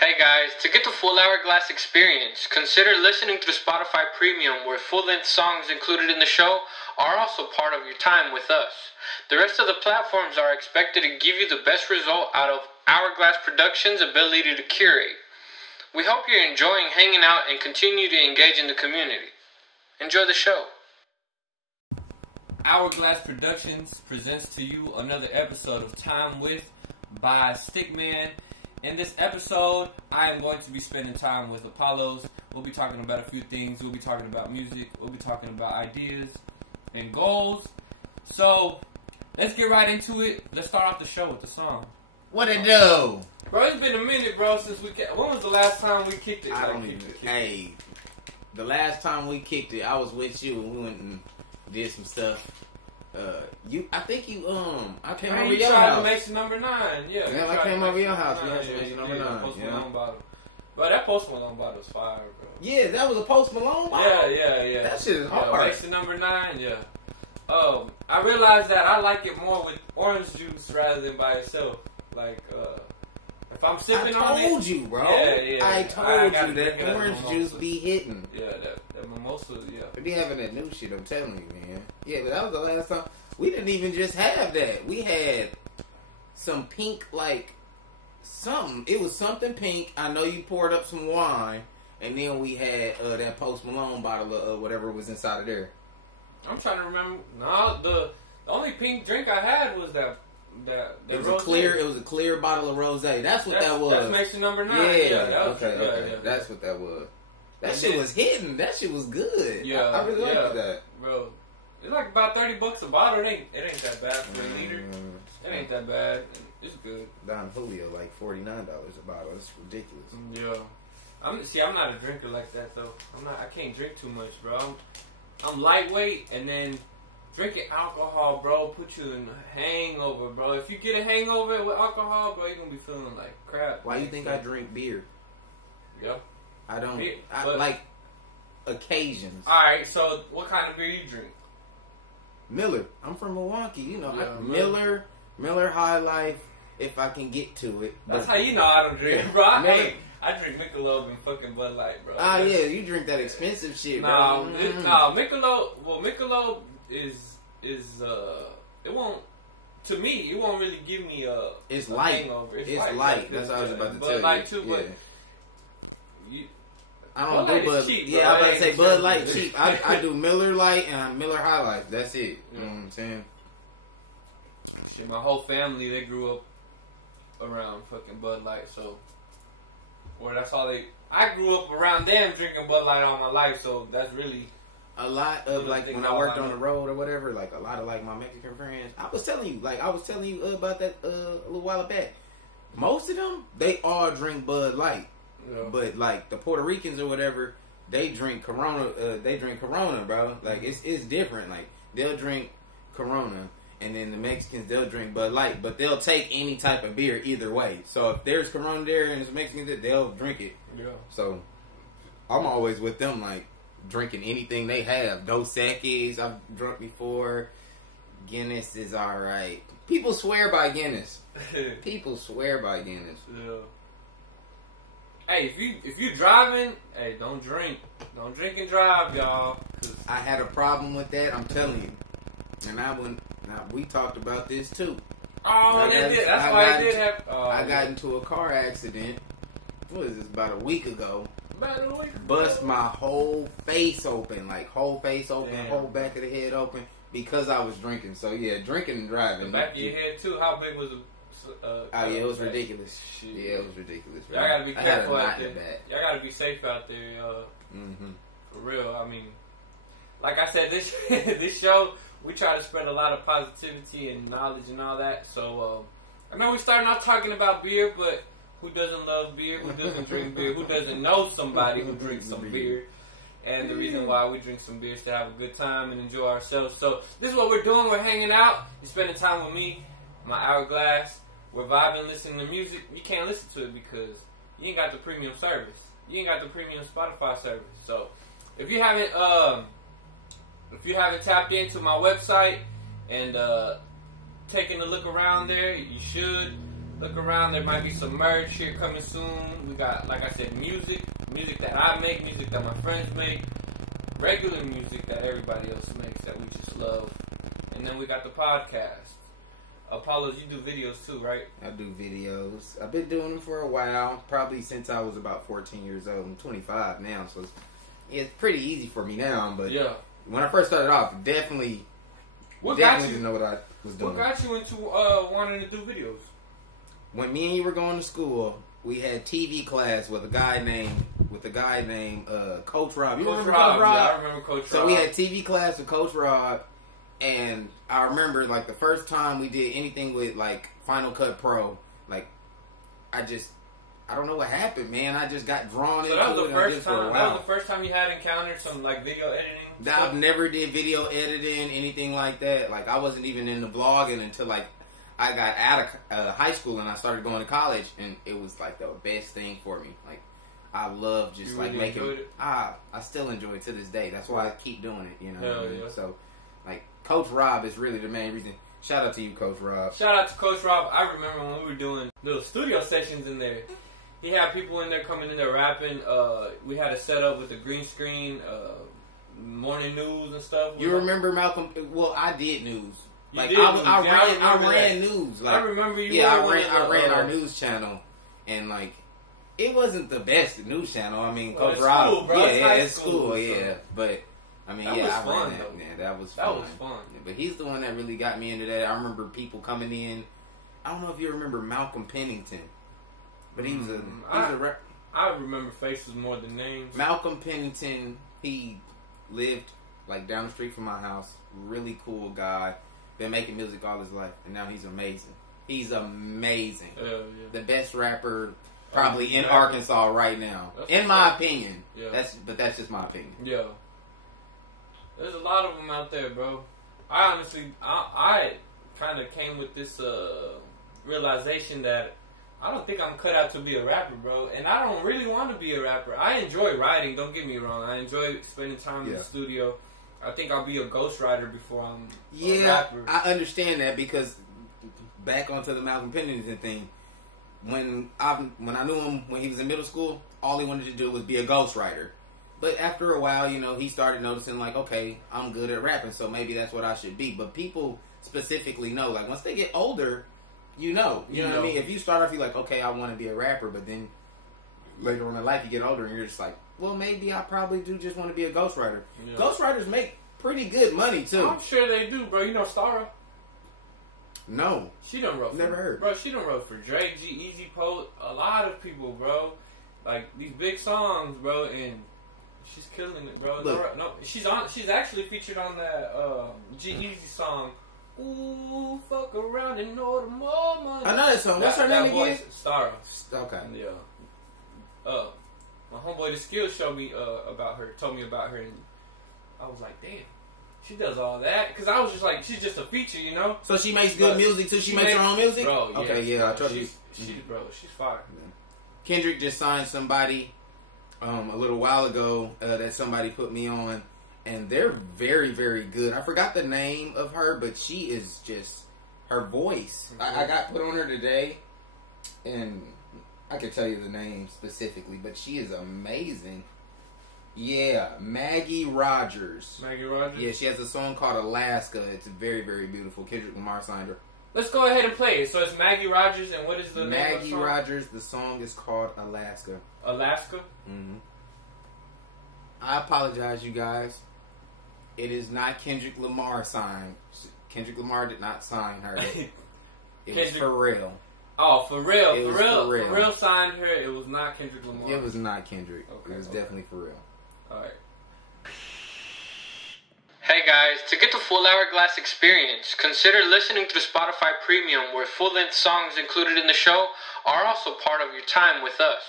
Hey guys, to get the full Hourglass experience, consider listening through Spotify Premium, where full-length songs included in the show are also part of your time with us. The rest of the platforms are expected to give you the best result out of Hourglass Productions' ability to curate. We hope you're enjoying hanging out and continue to engage in the community. Enjoy the show. Hourglass Productions presents to you another episode of Time With by ZtikMan. In this episode, I am going to be spending time with Apollos. We'll be talking about a few things. We'll be talking about music. We'll be talking about ideas and goals. So, let's get right into it. Let's start off the show with the song. What it do? Bro, it's been a minute, bro, since we... When was the last time we kicked it? I don't even... Hey, the last time we kicked it, I was with you and we went and did some stuff. I came over your house. To make some number 9, yeah. I came over your house. Yeah, Make number 9. Post Malone bottle. Bro, that Post Malone bottle was fire, bro. Yeah, that was a Post Malone bottle. Yeah. That shit is hard. Makes the number 9, yeah. I realized that I like it more with orange juice rather than by itself. Like, if I'm sipping on it. I told you, bro. Yeah. I told you that orange juice be hitting. Yeah, that mimosa, yeah. They be having that new shit, I'm telling you, man. Yeah, but that was the last time. We didn't even just have that. We had some pink, like, something. It was something pink. I know you poured up some wine. And then we had that Post Malone bottle of whatever was inside of there. I'm trying to remember. No, the only pink drink I had was that it was a clear bottle of rosé. That's what that was. That makes it number 9. Okay. That's what that was. That shit was hidden. That shit was good. Yeah, I really liked that, bro. It's like about $30 a bottle. It ain't that bad for a liter. It ain't that bad. It's good. Don Julio like $49 a bottle. It's ridiculous. Yeah. I'm not a drinker like that though. I can't drink too much, bro. I'm lightweight, and then drinking alcohol, bro, put you in a hangover, bro. If you get a hangover with alcohol, bro, you're gonna be feeling like crap. Why you think I drink beer? Yeah. I don't. I like occasions. Alright, so what kind of beer you drink? Miller. I'm from Milwaukee. You know, Miller High Life, if I can get to it. That's how you know I don't drink, bro. I drink Michelob and fucking Bud Light, bro. Ah, yeah, you drink that expensive shit, bro. Michelob. Well, Michelob is it won't. To me, it won't really give me a. It's a light. Hangover. It's light. That's what I was about to tell you. Bud Light too, but. I don't do Bud. Cheap, yeah, I was about to say Bud Light cheap. I do Miller Light and Miller High Life. That's it. You know what I'm saying? Shit, my whole family, they grew up around fucking Bud Light, so. Or that's all they. I grew up around them drinking Bud Light all my life, so that's really. A lot of, like, when I worked on the road or whatever, like, a lot of, like, my Mexican friends, I was telling you about that a little while back. Most of them, they all drink Bud Light. Yeah. But, like, the Puerto Ricans or whatever, they drink Corona, bro. Like, it's different. Like, they'll drink Corona, and then the Mexicans, they'll drink Bud Light, but they'll take any type of beer either way. So, if there's Corona there and it's Mexican, they'll drink it. Yeah. So, I'm always with them, like, drinking anything they have. Dos Equis, I've drunk before. Guinness is alright. People swear by Guinness. People swear by Guinness. Yeah. Hey, if you driving, hey, don't drink. Don't drink and drive, y'all. I had a problem with that, I'm telling you. And we talked about this too. Oh, that's why I did have. I got into a car accident. What is this? About a week ago. Bust my whole face open, whole back of the head open, because I was drinking. So yeah, drinking and driving. The back of your head too. How big was it? It was ridiculous. Shit. Yeah, it was ridiculous. Y'all gotta be careful out there. Y'all gotta be safe out there. For real. I mean, like I said, this show, we try to spread a lot of positivity and knowledge and all that. So I know we're starting off talking about beer, but who doesn't love beer? Who doesn't drink beer? Who doesn't know somebody who drinks some beer? And the reason why we drink some beer is to have a good time and enjoy ourselves. So this is what we're doing. We're hanging out. You're spending time with me, my Hourglass. We're vibing, listening to music. You can't listen to it because you ain't got the premium service. You ain't got the premium Spotify service. So if you haven't tapped into my website and taking a look around there, you should. look around. There might be some merch here coming soon. We got, like I said, music that I make, music that my friends make, regular music that everybody else makes that we just love. And then we got the podcast. Apollos, you do videos too, right? I do videos. I've been doing them for a while, probably since I was about 14 years old. I'm 25 now, so it's pretty easy for me now. But yeah, when I first started off, definitely didn't know what I was doing. What got you into wanting to do videos? When me and you were going to school, we had TV class with a guy named Coach Rob. You remember Coach Rob? Yeah, I remember Coach Rob. So we had TV class with Coach Rob. And I remember, like, the first time we did anything with, like, Final Cut Pro, like, I don't know what happened, man. I just got drawn into it. That was the first time you had encountered some, like, video editing stuff? I never did video editing, anything like that. Like, I wasn't even into blogging until, like, I got out of high school and I started going to college. And it was, like, the best thing for me. Like, I love just, like, making it. I still enjoy it to this day. That's why I keep doing it, you know. Hell yeah. So, like, Coach Rob is really the main reason. Shout out to you, Coach Rob. Shout out to Coach Rob. I remember when we were doing little studio sessions in there. He had people in there coming in there rapping. We had a setup with the green screen, morning news and stuff. You remember Malcolm? Well, I did news. You like did I ran news. Like, I remember you. Yeah, I ran our news channel, and like it wasn't the best news channel. I mean, Coach Rob. School, bro. It's school. Yeah, but. I mean, that I fun, ran that. though. Yeah, that was fun. That was fun. But he's the one that really got me into that. I remember people coming in. I don't know if you remember Malcolm Pennington, but he was a I remember faces more than names. Malcolm Pennington. He lived like down the street from my house. Really cool guy. Been making music all his life, and now he's amazing. He's amazing. Yeah. The best rapper probably in Arkansas right now, in my opinion. Yeah. That's just my opinion. Yeah. There's a lot of them out there, bro. I honestly, I kind of came with this realization that I don't think I'm cut out to be a rapper, bro. And I don't really want to be a rapper. I enjoy writing, don't get me wrong. I enjoy spending time in the studio. I think I'll be a ghostwriter before I'm a rapper. I understand that because back onto the Malcolm Pennington thing, when I knew him when he was in middle school, all he wanted to do was be a ghostwriter. But after a while, you know, he started noticing, like, okay, I'm good at rapping, so maybe that's what I should be. But people specifically know, like, once they get older, you know what I mean? If you start off, you're like, okay, I want to be a rapper, but then later on in life, you get older, and you're just like, well, maybe I probably do just want to be a ghostwriter. Yeah. Ghostwriters make pretty good money, too. I'm sure they do, bro. You know Stara? No. She done wrote Never heard. Bro, she done wrote for Drake, G-Eazy, Post, a lot of people, bro. Like, these big songs, bro, and she's killing it, bro. No, she's actually featured on that G-Eazy song. Ooh, fuck around and order more money. I know that song. What's her name again? Stara. Okay. Yeah. My homeboy The Skills showed me about her, told me about her, and I was like, damn, she does all that. Because I was just like, she's just a feature, you know? So she makes good music too? She makes her own music? Bro, okay, yeah, I told you. Bro, she's fire. Kendrick just signed somebody a little while ago that somebody put me on, and they're very, very good. I forgot the name of her, but she is just, her voice. I got put on her today, and I could tell you the name specifically, but she is amazing. Yeah, Maggie Rogers. Maggie Rogers? Yeah, she has a song called Alaska. It's very, very beautiful. Kendrick Lamar signed her. Let's go ahead and play it. So it's Maggie Rogers, and what is the name of the song? Maggie Rogers. The song is called Alaska. Alaska? Mm-hmm. I apologize, you guys. It is not Kendrick Lamar signed. Kendrick Lamar did not sign her. It was Pharrell. Oh, Pharrell. Pharrell signed her. It was not Kendrick Lamar. It was not Kendrick. Okay, it was definitely Pharrell. Alright. Hey guys, to get the full Hourglass experience, consider listening through Spotify Premium, where full-length songs included in the show are also part of your time with us.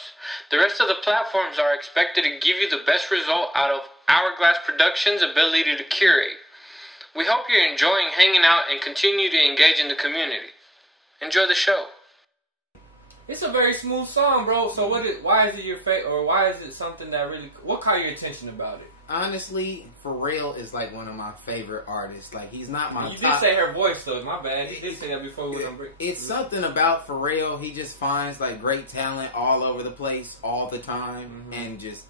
The rest of the platforms are expected to give you the best result out of Hourglass Productions' ability to curate. We hope you're enjoying hanging out and continue to engage in the community. Enjoy the show. It's a very smooth song, bro. So why is it your favorite, or why is it something that really, what caught your attention about it? honestly, Pharrell is like one of my favorite artists. Like, he's not my You top. did say her voice, though. My bad. You did say that before we went on break. It's something about Pharrell. He just finds, like, great talent all over the place, all the time. And just,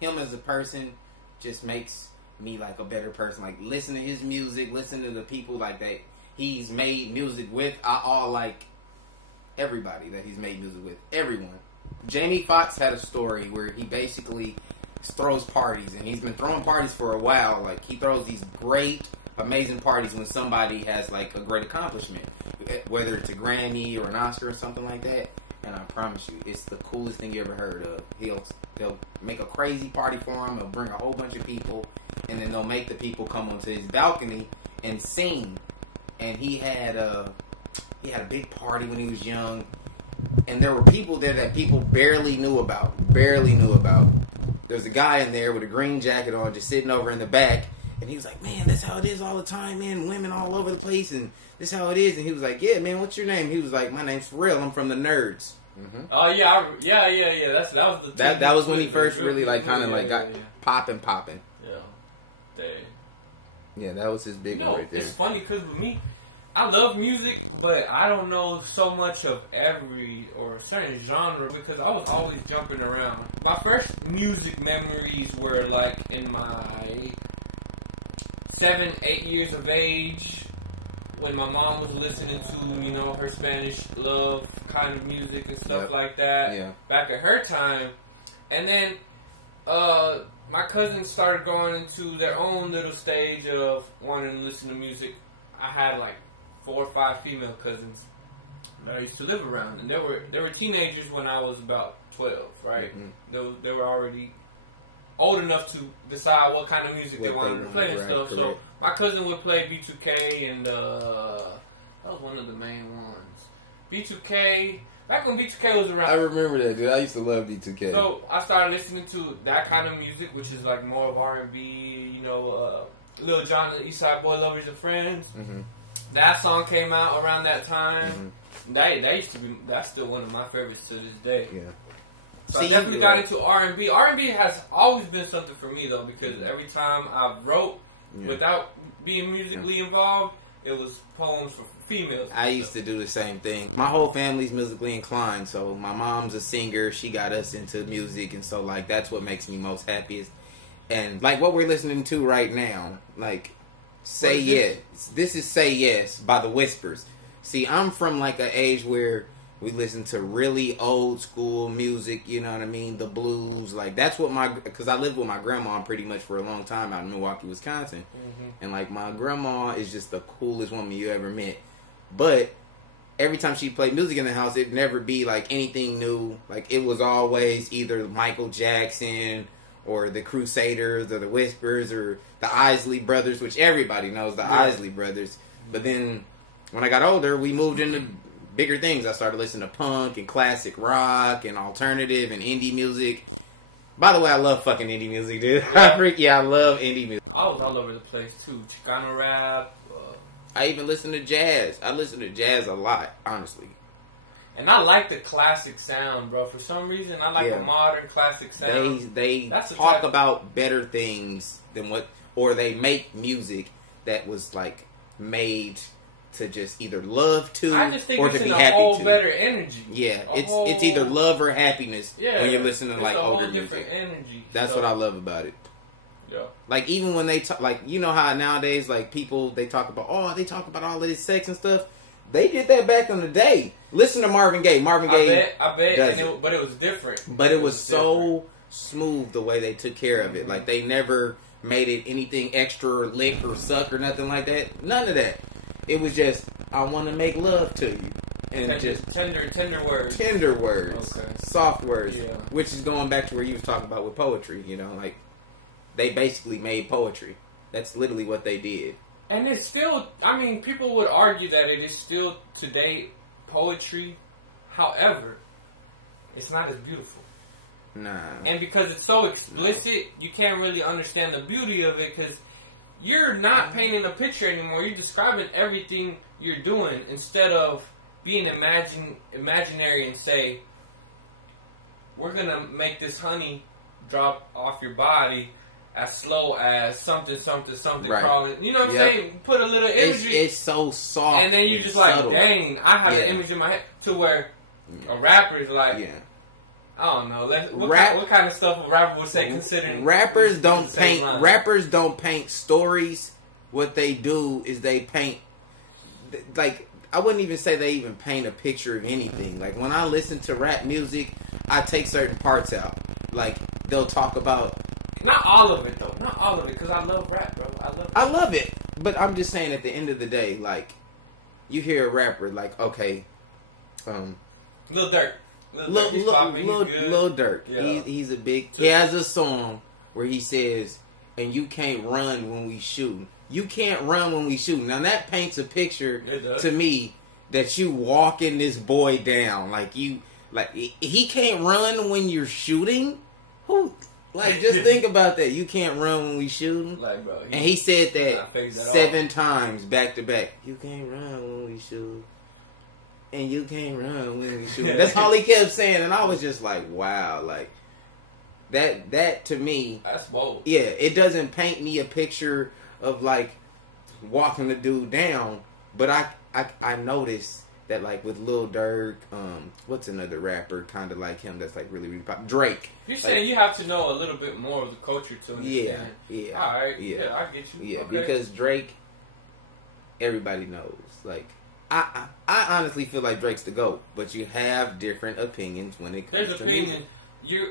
him as a person just makes me, like, a better person. Like, listen to his music, listen to the people, like, that he's made music with. I all like everybody that he's made music with. Everyone. Jamie Foxx had a story where he basically throws parties, and he's been throwing parties for a while. Like, he throws these great, amazing parties when somebody has, like, a great accomplishment, whether it's a Grammy or an Oscar or something like that. And I promise you, it's the coolest thing you ever heard of. They'll make a crazy party for him. They'll bring a whole bunch of people, and then they'll make the people come onto his balcony and sing. And he had a big party when he was young, and there were people there that people barely knew about. There was a guy in there with a green jacket on, just sitting over in the back, and he was like, "Man, that's how it is all the time, man. Women all over the place, and this is how it is." And he was like, "Yeah, man, what's your name?" He was like, "My name's Pharrell. I'm from the Nerds." Oh yeah. That was when he first really like kind of like got popping. Yeah. Dang. Yeah, that was his big one right there. It's funny because with me, I love music, but I don't know so much of every or certain genre because I was always jumping around. My first music memories were like in my 7, 8 years of age when my mom was listening to, you know, her Spanish love kind of music and stuff like that back at her time. And then my cousins started going into their own little stage of wanting to listen to music. I had like 4 or 5 female cousins that I used to live around, and they were teenagers when I was about 12, right? They were already old enough to decide what kind of music they wanted to play and stuff. Correct. So my cousin would play B2K, and that was one of the main ones. B2K, back when B2K was around. I remember that, dude. I used to love B2K. So I started listening to that kind of music, which is like more of R&B, you know, Lil Jon and the East Side Boy, Lovers and Friends. That song came out around that time. That used to be, that's still one of my favorites to this day. Yeah. So I definitely got into R&B. R&B has always been something for me though, because every time I wrote without being musically involved, it was poems for females. I used to do the same thing. My whole family's musically inclined, so my mom's a singer. She got us into music, and so like that's what makes me most happiest. And like what we're listening to right now, like Say Yes. This is Say Yes by the Whispers. See, I'm from like an age where we listen to really old school music, you know what I mean? The blues, like that's what because I lived with my grandma pretty much for a long time out in Milwaukee, Wisconsin. And like my grandma is just the coolest woman you ever met. But every time she played music in the house, it'd never be like anything new. Like it was always either Michael Jackson or the Crusaders or the Whispers or the Isley Brothers, which everybody knows the Isley Brothers. But then when I got older, we moved into bigger things. I started listening to punk and classic rock and alternative and indie music. By the way, I love fucking indie music, dude. I love indie music. I was all over the place too. Chicano rap. I even listen to jazz. I listen to jazz a lot, honestly. And I like the classic sound, bro. For some reason, I like the modern classic sound. They talk about better things than what, or they make music that was like made to just either love to or to be happy to. Whole better energy. Yeah, it's either love or happiness when you're listening to like older music. Energy. That's what I love about it. Yeah. Like even when they talk, like you know how nowadays like people they talk about all of this sex and stuff. They did that back in the day. Listen to Marvin Gaye. Marvin Gaye. I bet. But it was different. But it was so smooth the way they took care of it. Like they never made it anything extra or lick or suck or nothing like that. None of that. It was just, I want to make love to you. And just tender words. Tender words. Okay. Soft words. Yeah. Which is going back to where you was talking about with poetry, you know, like they basically made poetry. That's literally what they did. And it's still, I mean, people would argue that it is still today poetry. However, it's not as beautiful. Nah. And because it's so explicit, you can't really understand the beauty of it because you're not painting a picture anymore. You're describing everything you're doing instead of being imaginary and say, we're going to make this honey drop off your body as slow as something right. crawling. You know what I'm saying? Put a little imagery. It's so soft. And then you just subtle. like, dang, I have an image in my head to where a rapper is like, I don't know. What kind of stuff a rapper would say considering rappers don't paint. Rappers don't paint stories. What they do is they paint. Like, I wouldn't even say they even paint a picture of anything. Like, when I listen to rap music, I take certain parts out. Like, they'll talk about. Not all of it though. Not all of it, because I love rap, bro. I love it, but I'm just saying at the end of the day, like, you hear a rapper like, okay, Lil Durk. Lil Durk. Yeah. He's a big. He has a song where he says, "And you can't run when we shoot. You can't run when we shoot." Now that paints a picture to me that you walking this boy down, like he can't run when you're shooting. Who? Like, just think about that. You can't run when we shooting. Like, bro. And he said that 7 times back to back. You can't run when we shoot. And you can't run when we shoot. That's all he kept saying. And I was just like, wow. Like, that to me. That's bold. Yeah, it doesn't paint me a picture of, like, walking the dude down. But I noticed that, like, with Lil Durk, what's another rapper kind of like him that's, like, really, really popular? Drake. You're saying you have to know a little bit more of the culture to understand. Yeah. All right. Yeah, I get you. Yeah, okay. Because Drake, everybody knows. Like, I honestly feel like Drake's the GOAT, but you have different opinions when it comes to opinion. Music.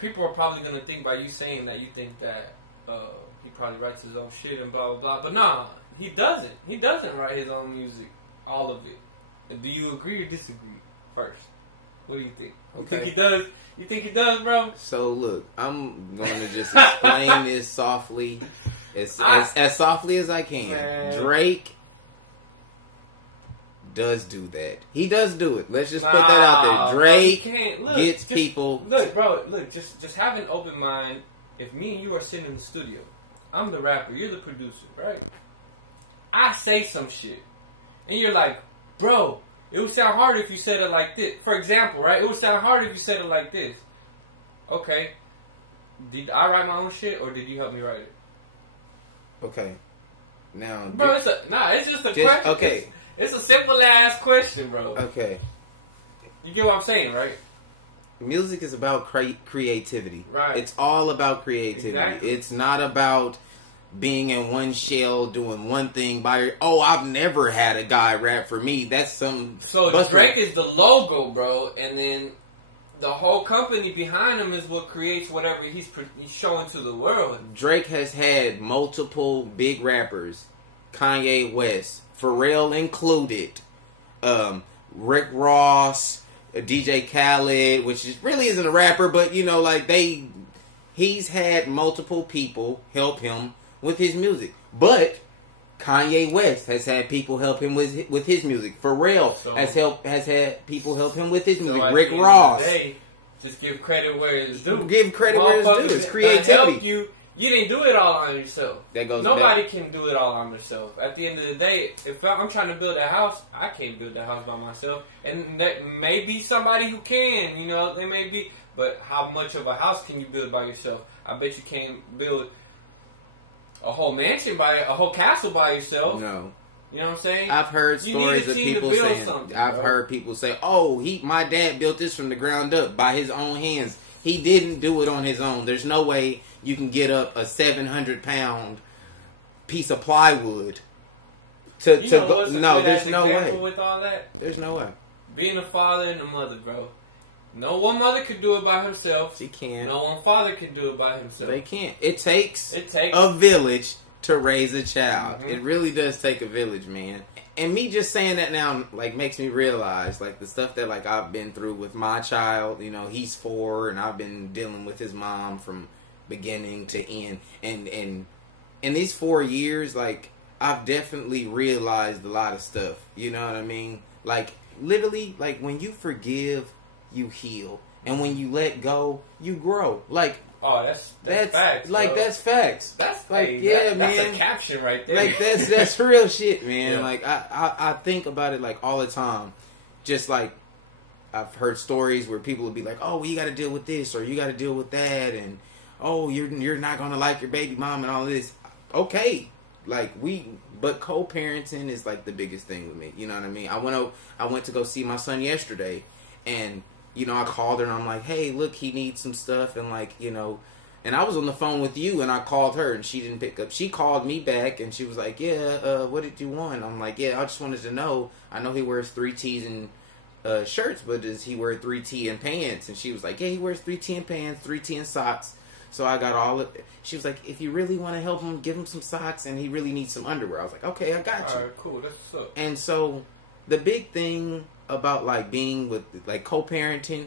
People are probably going to think by you saying that you think that he probably writes his own shit and blah, blah, blah. But no, he doesn't. He doesn't write his own music, all of it. Do you agree or disagree first? What do you think? Okay. You think he does? You think he does, bro? So look, I'm going to just explain this softly, as softly as I can. Man. Drake does do that. He does do it. Let's just put that out there. Drake gets people. Look, bro. Look, just have an open mind. If me and you are sitting in the studio, I'm the rapper, you're the producer, right? I say some shit, and you're like, bro, it would sound harder if you said it like this. For example, right? It would sound harder if you said it like this. Okay. Did I write my own shit, or did you help me write it? Okay. Now, bro, it's just a question. Okay. It's a simple ass question, bro. Okay. You get what I'm saying, right? Music is about creativity. Right. It's all about creativity. Exactly. It's not about being in one shell doing one thing I've never had a guy rap for me. That's some. So Drake is the logo, bro, and then the whole company behind him is what creates whatever he's showing to the world. Drake has had multiple big rappers, Kanye West, Pharrell included, Rick Ross, DJ Khaled, which really isn't a rapper, but you know, like he's had multiple people help him with his music. But Kanye West has had people help him with his music. Pharrell has had people help him with his music. Rick Ross. Just give credit where it's due. Give credit where it's due. It's creativity. Help you didn't do it all on yourself. Nobody can do it all on themselves. At the end of the day, if I'm trying to build a house, I can't build that house by myself. And that may be somebody who can, you know, they may be. But how much of a house can you build by yourself? I bet you can't build a whole mansion a whole castle by yourself. No. You know what I'm saying? I've heard stories of people saying, heard people say, "Oh, my dad built this from the ground up by his own hands. He didn't do it on his own. There's no way you can get up a 700-pound piece of plywood to go." No, there's no way. With all that, there's no way. Being a father and a mother, bro. No one mother could do it by herself. She can't. No one father can do it by himself. They can't. It takes a village to raise a child. Mm-hmm. It really does take a village, man. And me just saying that now, like, makes me realize, like, the stuff that, like, I've been through with my child. You know, he's 4, and I've been dealing with his mom from beginning to end. And in these 4 years, like, I've definitely realized a lot of stuff. You know what I mean? Like, literally, like, when you forgive, you heal, and when you let go, you grow. Like, oh, that's facts. Like, bro. That's facts. That's like, man. That's a caption right there. Like, that's real shit, man. Yeah. Like, I think about it like all the time. Just like I've heard stories where people will be like, "Oh, well, you got to deal with this or you got to deal with that," and oh, you're not gonna like your baby mom and all this. Okay, like but co-parenting is like the biggest thing with me. You know what I mean? I went to go see my son yesterday, and you know, I called her and I'm like, hey, look, he needs some stuff, and like, you know, and I was on the phone with you and I called her and she didn't pick up. She called me back and she was like, yeah, what did you want? I'm like, yeah, I just wanted to know. I know he wears 3Ts and shirts, but does he wear 3T and pants? And she was like, yeah, he wears 3T and pants, 3T and socks. So I got all of it. She was like, if you really want to help him, give him some socks, and he really needs some underwear. I was like, okay, I got you. All right, cool. That's what's up. And so the big thing about like being with like co-parenting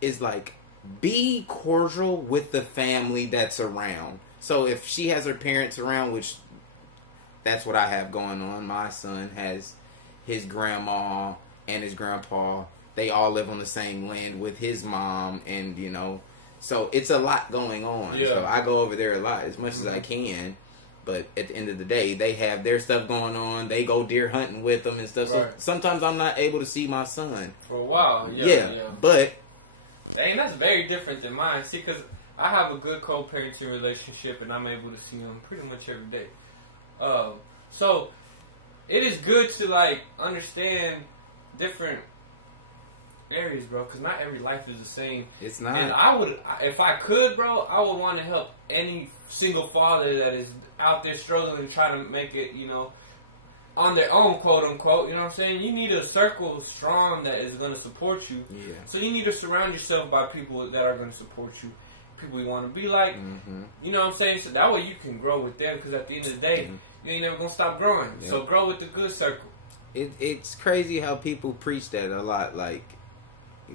is like be cordial with the family that's around. So if she has her parents around, which that's what I have going on. My son has his grandma and his grandpa. They all live on the same land with his mom, and you know, so it's a lot going on. Yeah. So I go over there a lot as much as I can. But at the end of the day, they have their stuff going on. They go deer hunting with them and stuff. Right. So sometimes I'm not able to see my son. For a while, yeah. But dang, that's very different than mine. See, because I have a good co-parenting relationship, and I'm able to see him pretty much every day. So it is good to like understand different areas, bro, because not every life is the same. It's not. And I would, if I could, bro, I would want to help any single father that is out there struggling and trying to make it, you know, on their own, quote unquote. You know what I'm saying? You need a circle strong that is going to support you. Yeah. So you need to surround yourself by people that are going to support you, people you want to be like. Mm-hmm. You know what I'm saying? So that way you can grow with them, because at the end of the day, you ain't never going to stop growing. Yep. So grow with the good circle. It's crazy how people preach that a lot. Like,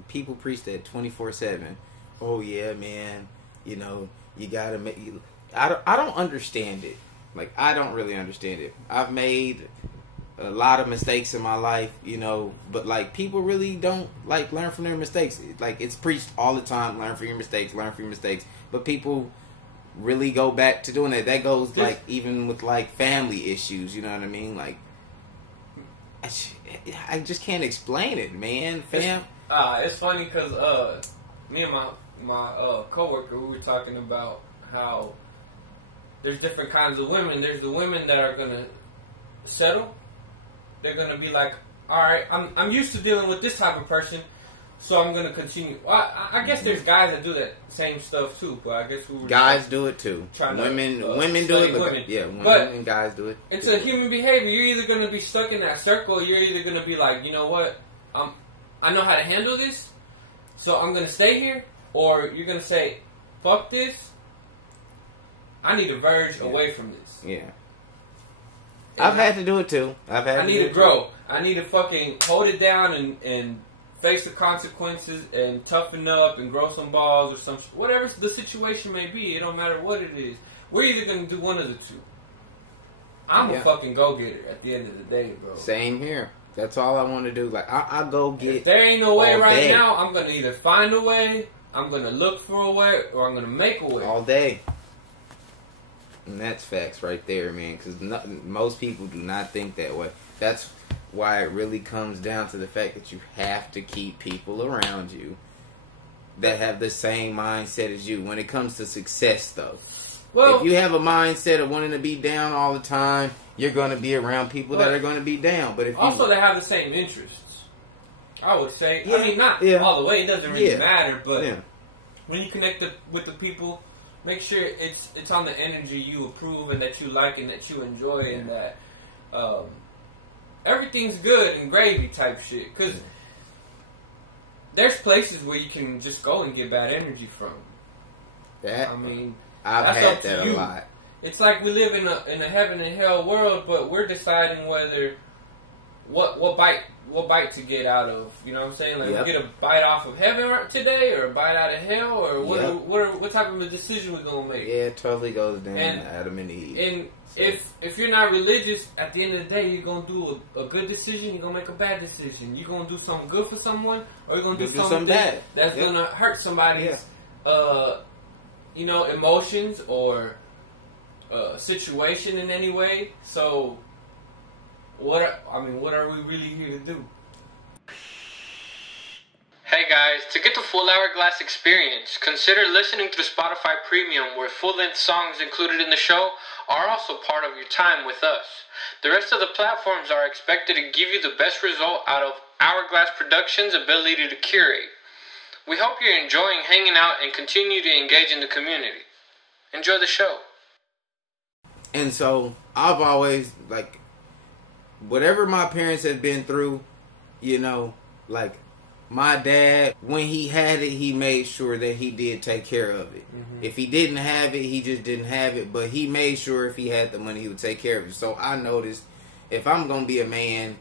people preach that 24/7. Oh yeah, man. You know, you gotta make. I don't understand it. Like, I don't really understand it. I've made a lot of mistakes in my life, you know, but like, people really don't like learn from their mistakes. Like, it's preached all the time: learn from your mistakes, learn from your mistakes. But people really go back to doing that. That goes like even with like family issues. You know what I mean? Like, I just can't explain it, man. It's funny because me and my coworker, we were talking about how there's different kinds of women. There's the women that are gonna settle. They're gonna be like, all right, I'm used to dealing with this type of person, so I'm gonna continue. Well, I guess there's guys that do that same stuff too, but I guess guys do it too. Women do it. Women. Yeah, women and guys do it. It's a human behavior. You're either gonna be stuck in that circle, or you're either gonna be like, you know what, I know how to handle this, so I'm going to stay here. Or you're going to say, fuck this, I need to verge away from this. Yeah. I've had to do it too. I need to grow. I need to fucking hold it down and face the consequences and toughen up and grow some balls or some whatever the situation may be. It don't matter what it is. We're either going to do one of the two. I'm a fucking go-getter at the end of the day, bro. Same here. That's all I want to do. Like, I go get. If there ain't no way right now, I'm gonna either find a way, I'm gonna look for a way, or I'm gonna make a way. All day. And that's facts right there, man. Because most people do not think that way. That's why it really comes down to the fact that you have to keep people around you that have the same mindset as you. When it comes to success, though, well, if you have a mindset of wanting to be down all the time, you're going to be around people that are going to be down. But if also they have the same interests, I would say. Yeah, I mean, not all the way. It doesn't really matter. But when you connect with the people, make sure it's on the energy you approve and that you like and that you enjoy and that everything's good and gravy type shit. Because there's places where you can just go and get bad energy from. I mean, I've had that a lot. It's like we live in a heaven and hell world, but we're deciding whether what bite to get out of. You know what I'm saying? Like, we get a bite off of heaven today, or a bite out of hell, or what type of a decision we gonna make? Yeah, it totally goes down to Adam and Eve. And if you're not religious, at the end of the day, you're gonna do a good decision. You're gonna make a bad decision. You're gonna do something good for someone, or you're gonna do something bad that's gonna hurt somebody's you know, emotions or situation in any way. So what are we really here to do? Hey guys, to get the full Hourglass experience, consider listening through Spotify Premium, where full-length songs included in the show are also part of your time with us. The rest of the platforms are expected to give you the best result out of Hourglass Productions' ability to curate. We hope you're enjoying hanging out and continue to engage in the community. Enjoy the show. And so, I've always, like, whatever my parents have been through, you know, like, my dad, when he had it, he made sure that he did take care of it. Mm-hmm. If he didn't have it, he just didn't have it. But he made sure if he had the money, he would take care of it. So I noticed if I'm going to be a man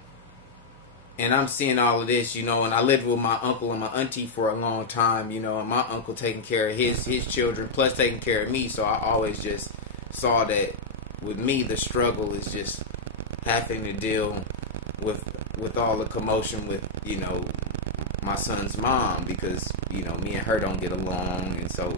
and I'm seeing all of this, you know, and I lived with my uncle and my auntie for a long time, you know, and my uncle taking care of his children, plus taking care of me. So I always just saw that with me, the struggle is just having to deal with all the commotion with, you know, my son's mom, because, you know, me and her don't get along, and so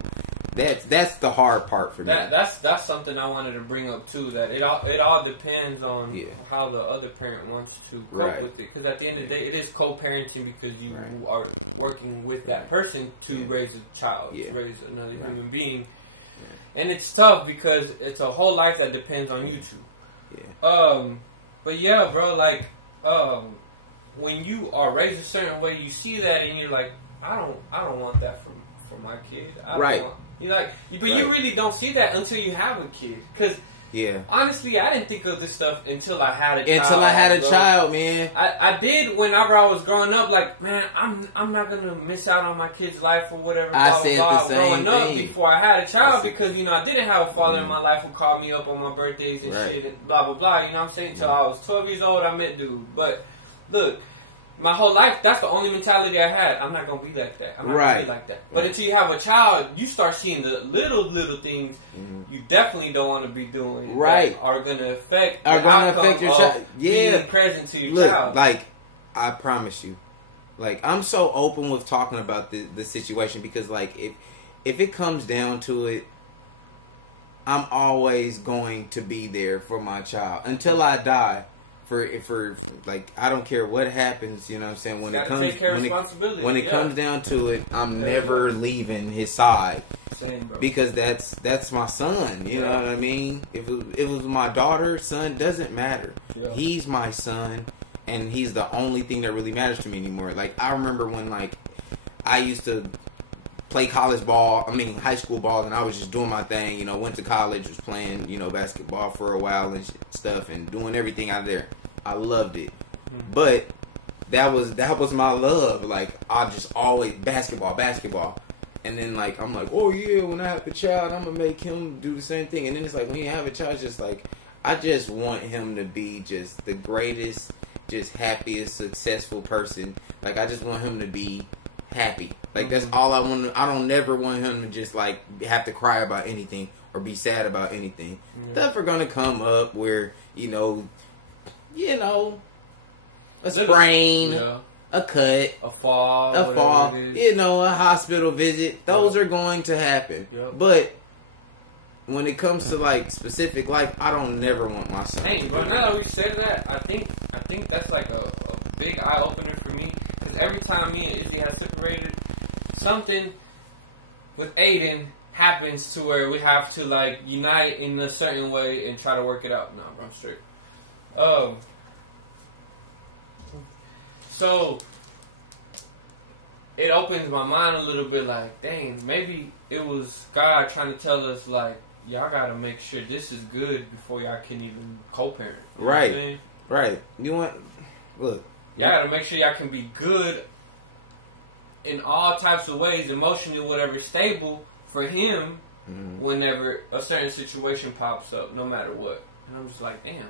that's the hard part for me. That's something I wanted to bring up too. That it all depends on how the other parent wants to cope with it. Because at the end of the day, it is co-parenting, because you are working with that person to raise a child, to raise another human being, and it's tough because it's a whole life that depends on you two. But yeah, bro, like when you are raised a certain way, you see that and you're like, I don't want that for my kid. You really don't see that until you have a kid. Because honestly, I didn't think of this stuff until I had a child. Until I had a child, man. I did whenever I was growing up. Like, man, I'm not gonna miss out on my kid's life or whatever. I said the same growing thing up before I had a child, because, you know, I didn't have a father in my life who called me up on my birthdays and shit and blah blah blah. You know what I'm saying? Until I was 12 years old, I met dude. But look, my whole life, that's the only mentality I had. I'm not going to be like that. I'm not going to be like that. But until you have a child, you start seeing the little things you definitely don't want to be doing that are going to affect your child. Being present to your child. Like, I promise you, like, I'm so open with talking about the situation, because, like, if it comes down to it, I'm always going to be there for my child until I die. For like, I don't care what happens, you know what I'm saying? When it comes down to it, I'm never leaving his side. Same, bro. Because that's my son, you know what I mean? If it was my daughter, son, doesn't matter. Yeah. He's my son, and he's the only thing that really matters to me anymore. Like, I remember when, like, I used to play high school ball, and I was just doing my thing, you know, went to college, was playing, you know, basketball for a while and stuff, and doing everything out there. I loved it. But that was my love. Like, I just always basketball. And then, like, I'm like, oh yeah, when I have a child, I'm gonna make him do the same thing. And then it's like, when you have a child, it's just like, I just want him to be just the greatest, just happiest, successful person. Like, I just want him to be happy. Like, that's all I want. I don't never want him to just, like, have to cry about anything or be sad about anything. Stuff are gonna come up where, you know, a sprain, a cut, a fall, you know, a hospital visit. Those are going to happen. But when it comes to, like, specific life, I don't never want my son. Hey, but now that we said that, I think that's like a big eye opener for me, because every time me and Izzy have separated, something with Aiden happens to where we have to, like, unite in a certain way and try to work it out. Nah, bro, I'm straight. So it opens my mind a little bit, like, dang, maybe it was God trying to tell us, like, y'all gotta make sure this is good before y'all can even co-parent. You know what I'm saying? Right. Look. Y'all gotta make sure y'all can be good in all types of ways, emotionally, whatever, stable for him whenever a certain situation pops up, no matter what. And I'm just like, damn,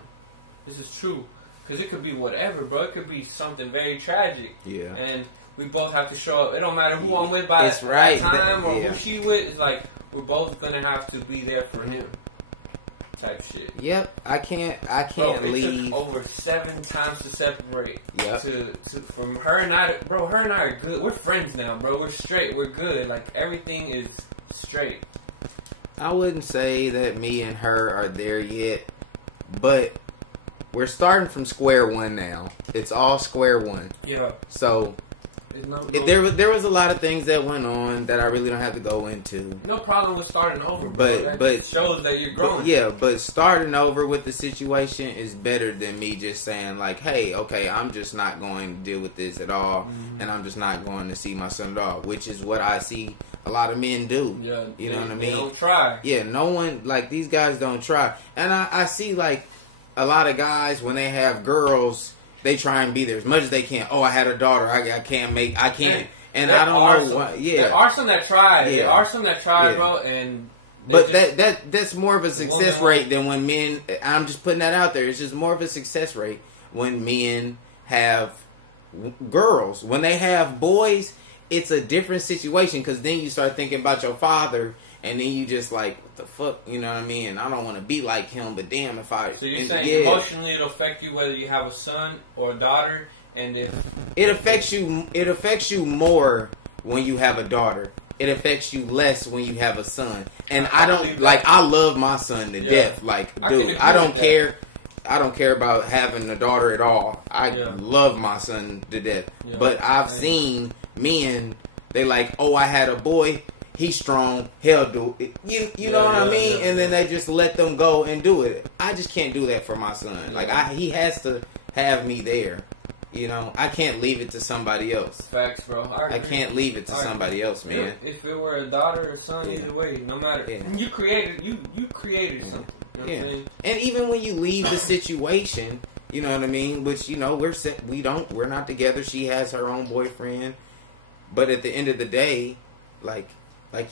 this is true. Because it could be whatever, bro. It could be something very tragic. Yeah. And we both have to show up. It don't matter who I'm with by that time or who she with. It's like, we're both going to have to be there for him. Type shit. Yep. I can't leave. It took over 7 times to separate. Yep. From her and I. Bro, her and I are good. We're friends now, bro. We're straight. We're good. Like, everything is straight. I wouldn't say that me and her are there yet. But we're starting from square one now. It's all square one. Yeah. So There was a lot of things that went on that I really don't have to go into. No problem with starting over, but shows that you're growing. But starting over with the situation is better than me just saying like, hey, okay, I'm just not going to deal with this at all, and I'm just not going to see my son at all, which is what I see a lot of men do. Yeah, you know what I mean? They don't try. Yeah, no one, like, these guys don't try. And I see, like, a lot of guys, when they have girls, they try and be there as much as they can. Oh, I had a daughter. I can't. And I don't know why. Yeah. There are some that try. Yeah. There are some that try, bro. And but that's more of a success rate than when men. I'm just putting that out there. It's just more of a success rate when men have girls. When they have boys, it's a different situation because then you start thinking about your father. And then you just like, what the fuck, you know what I mean? I don't want to be like him, but damn if I... So you're saying emotionally it'll affect you whether you have a son or a daughter, and if... It affects you more when you have a daughter. It affects you less when you have a son. And I don't, like, I love my son to death. Like, dude, I don't care. I don't care about having a daughter at all. I love my son to death. Yeah. But I've seen men, they like, oh, I had a boy... He's strong. He'll do it. You know what I mean? And then they just let them go and do it. I just can't do that for my son. Yeah. Like he has to have me there. You know, I can't leave it to somebody else. Facts, bro. I can't leave it to somebody else, man. If it were a daughter or son, either way, no matter. Yeah. You created something. You know what I'm saying? And even when you leave the situation, you know what I mean. Which we're not together. She has her own boyfriend. But at the end of the day, like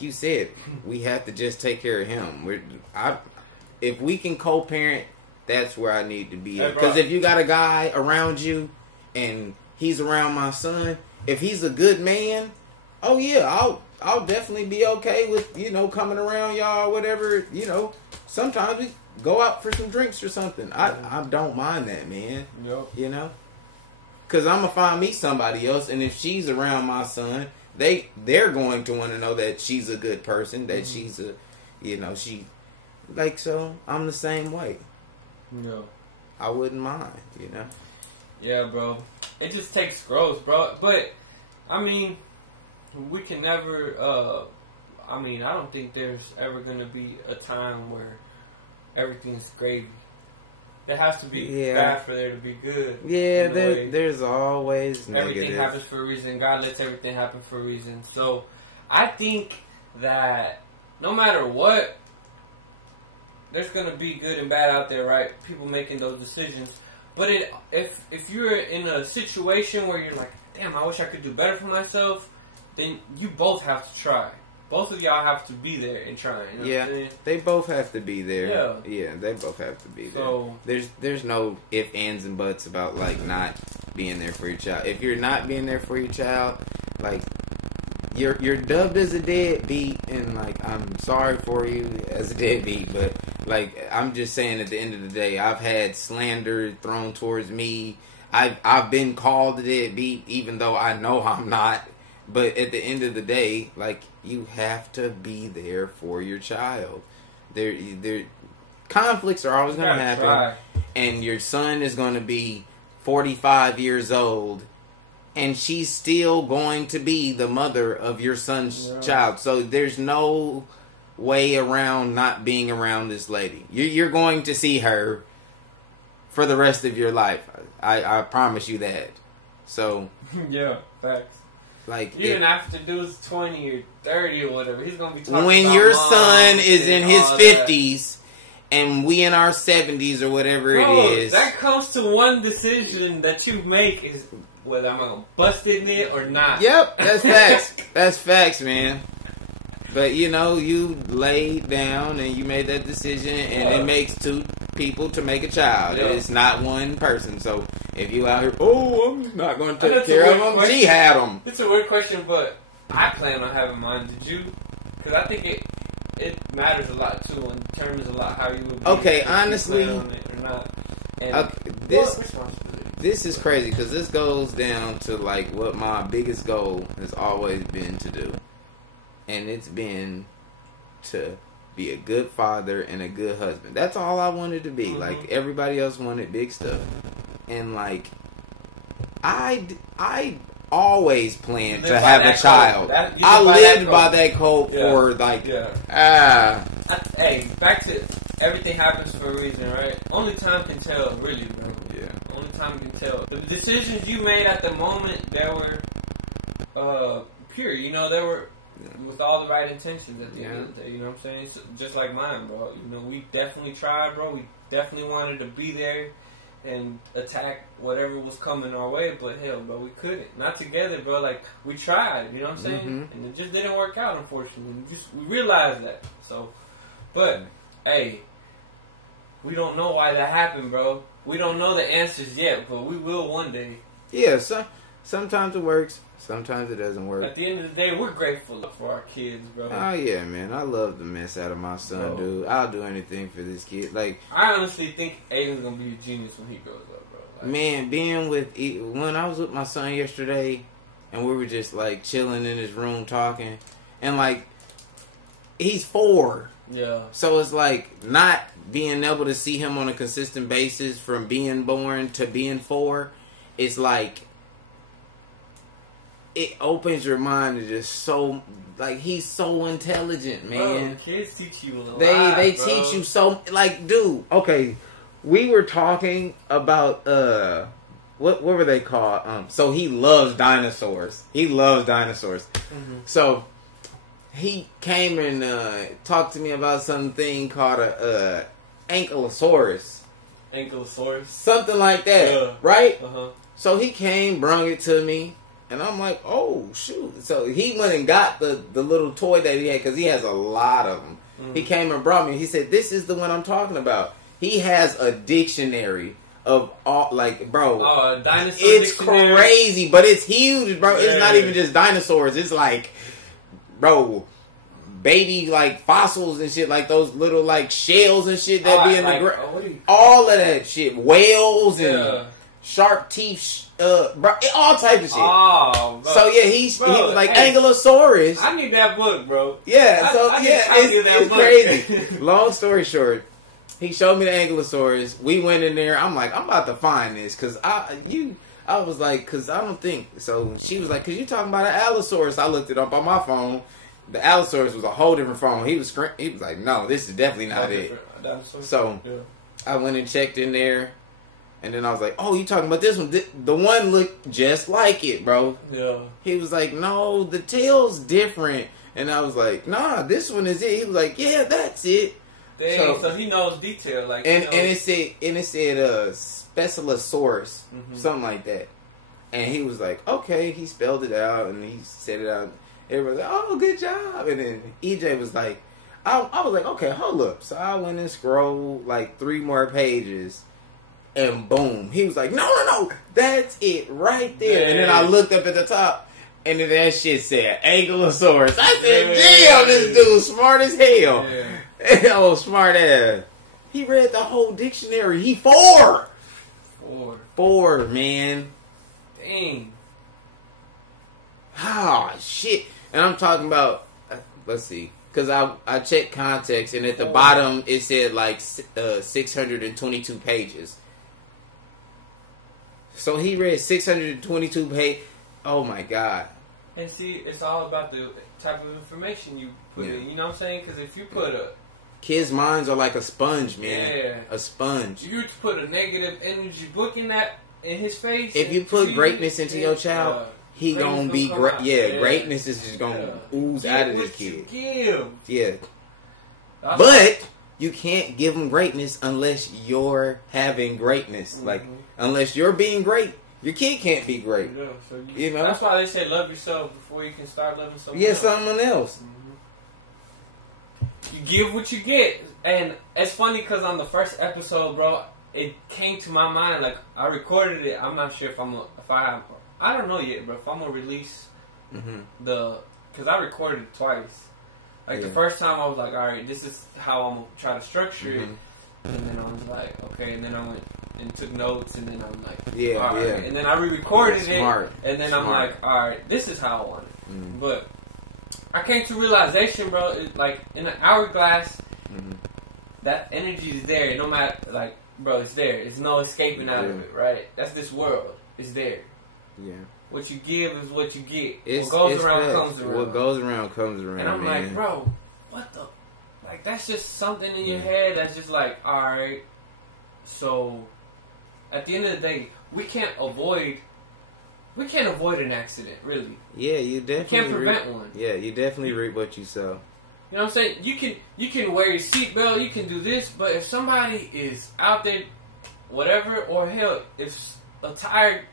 you said, we have to just take care of him. If we can co-parent, that's where I need to be. Because if you got a guy around you and he's around my son, if he's a good man, oh yeah, I'll definitely be okay with, coming around y'all or whatever. Sometimes we go out for some drinks or something. I don't mind that, man. Yep. Because I'm going to find me somebody else, and if she's around my son... They're going to want to know that she's a good person, that she's so I'm the same way. No. I wouldn't mind, Yeah, bro. It just takes growth, bro. But, I mean, we can never, I don't think there's ever going to be a time where everything's gravy. It has to be bad for there to be good. Yeah, there's always everything happens for a reason. God lets everything happen for a reason. So, I think that no matter what, there's gonna be good and bad out there, right? People making those decisions. But if you're in a situation where you're like, damn, I wish I could do better for myself, then you both have to try. Both of y'all have to be there and try. You know what I'm saying? They both have to be there. Yeah, they both have to be there. So, there's no ifs, ands, and buts about like not being there for your child. If you're not being there for your child, like you're dubbed as a deadbeat, and like I'm sorry for you as a deadbeat, but like I'm just saying at the end of the day, I've had slander thrown towards me. I've been called a deadbeat, even though I know I'm not. But at the end of the day, like, you have to be there for your child. There conflicts are always going to happen. Try. And your son is going to be 45 years old, and she's still going to be the mother of your son's child. So there's no way around not being around this lady. You're going to see her for the rest of your life. I promise you that. So yeah, facts. Like even after dude's 20 or 30 or whatever, he's gonna be talking when about your son is in his 50s and we in our 70s or whatever it is. That comes to one decision that you make is whether I'm gonna bust in it or not. Yep, that's facts. That's facts, man. But you laid down and you made that decision, and it makes two people to make a child. Yeah. It's not one person. So if you out here, I'm not going to take care of them. She had them. It's a weird question, but I plan on having mine. Did you? Because I think it matters a lot too, and determines a lot how you would be. Okay, honestly, on it or not. And this is crazy because this goes down to like what my biggest goal has always been to do. And it's been to be a good father and a good husband. That's all I wanted to be. Mm-hmm. Like, everybody else wanted big stuff. And, like, I always planned to have a child. I lived by that code for like, Hey, back to everything happens for a reason, right? Only time can tell, really, bro. Yeah. Only time can tell. The decisions you made at the moment, they were pure. You know, they were with all the right intentions at the end of the day. You know what I'm saying? So, just like mine, bro. You know, we definitely tried, bro. We definitely wanted to be there and attack whatever was coming our way, but hell, bro, we couldn't. Not together, bro. Like, we tried, you know what I'm saying? And it just didn't work out, unfortunately. We realized that. So, but, hey, we don't know why that happened, bro. We don't know the answers yet, but we will one day. Yeah, sometimes it works. Sometimes it doesn't work. At the end of the day, we're grateful for our kids, bro. Oh, yeah, man. I love the mess out of my son, dude. I'll do anything for this kid. Like, I honestly think Aiden's going to be a genius when he grows up, bro. Like, man, when I was with my son yesterday, and we were just, like, chilling in his room talking, and, like, he's 4. Yeah. So it's, like, not being able to see him on a consistent basis from being born to being 4, it's, like, it opens your mind to just so, like, he's so intelligent, man. Bro, kids teach you a lot. They teach you so, like, dude. Okay, we were talking about what were they called? So he loves dinosaurs. So he came and talked to me about something called a ankylosaurus. Something like that, right? So he came, brung it to me. And I'm like, oh, shoot. So he went and got the little toy that he had, because he has a lot of them. He came and brought me. He said, this is the one I'm talking about. He has a dictionary of all, like, bro. Oh, a dinosaur it's dictionary? crazy, but it's huge, bro. Yeah. It's not even just dinosaurs. It's like, bro, baby, like, fossils and shit, like those little, like, shells and shit that be in the ground. All of that shit. Whales and shark teeth, bro, all type of shit. Oh, bro. So yeah, he was like, Ankylosaurus. I need that book, bro. Yeah, it's crazy. Long story short, he showed me the Ankylosaurus. We went in there. I'm like, I'm about to find this, because I was like, because I don't think so. She was like, because you talking about an Allosaurus. I looked it up on my phone. The Allosaurus was a whole different phone. He was like, no, this is definitely not it. So I went and checked in there. And then I was like, oh, you talking about this one? The one looked just like it, bro. Yeah. He was like, no, the tail's different. And I was like, nah, this one is it. He was like, yeah, that's it. Dang, so he knows detail. Like, and it said Specialosaurus, something like that. And he was like, okay. He spelled it out and he said it out. Everybody was like, oh, good job. And then EJ was like, I was like, okay, hold up. So I went and scrolled like 3 more pages. And boom, he was like, no, that's it right there. And then I looked up at the top, and then that shit said Ankylosaurus. I said, damn, this dude smart as hell. Oh, smart ass. He read the whole dictionary. He 4, man. Dang. Ah, shit. And I'm talking about, let's see, because I checked context, and at the bottom it said like 622 pages. So he read 622 pages. Oh my God. And see, it's all about the type of information you put in. You know what I'm saying? Because if you put kids' minds are like a sponge, man. Yeah. A sponge. You put a negative energy book in his face. If you put greatness into your child, he gonna be great. Yeah, greatness is just gonna ooze out of this kid. Yeah. But you can't give them greatness unless you're having greatness. Like, unless you're being great, your kid can't be great. Yeah, so you know? That's why they say love yourself before you can start loving someone else. Someone else. You give what you get. And it's funny because on the first episode, bro, it came to my mind. Like, I recorded it. I'm not sure if I don't know yet, bro, if I'm going to release because I recorded it twice. Like, the first time I was like, alright, this is how I'm going to try to structure it. And then I was like, okay. And then I went and took notes. And then I'm like, alright. And then I re-recorded it. And then I'm like, alright, this is how I want it. But I came to realization, bro, like, in an hourglass, that energy is there. No matter, like, bro, it's there. There's no escaping out of it, right? That's this world. It's there. Yeah. what you give is what you get. What goes around comes around. What goes around comes around. And I'm like, bro, what the? Like, that's just something in your head that's just like, all right. So, at the end of the day, we can't avoid an accident, really. Yeah, you definitely can't prevent one. Yeah, you definitely reap what you sow. You know what I'm saying? You can wear your seatbelt, you can do this, but if somebody is out there, whatever, or hell, if a tire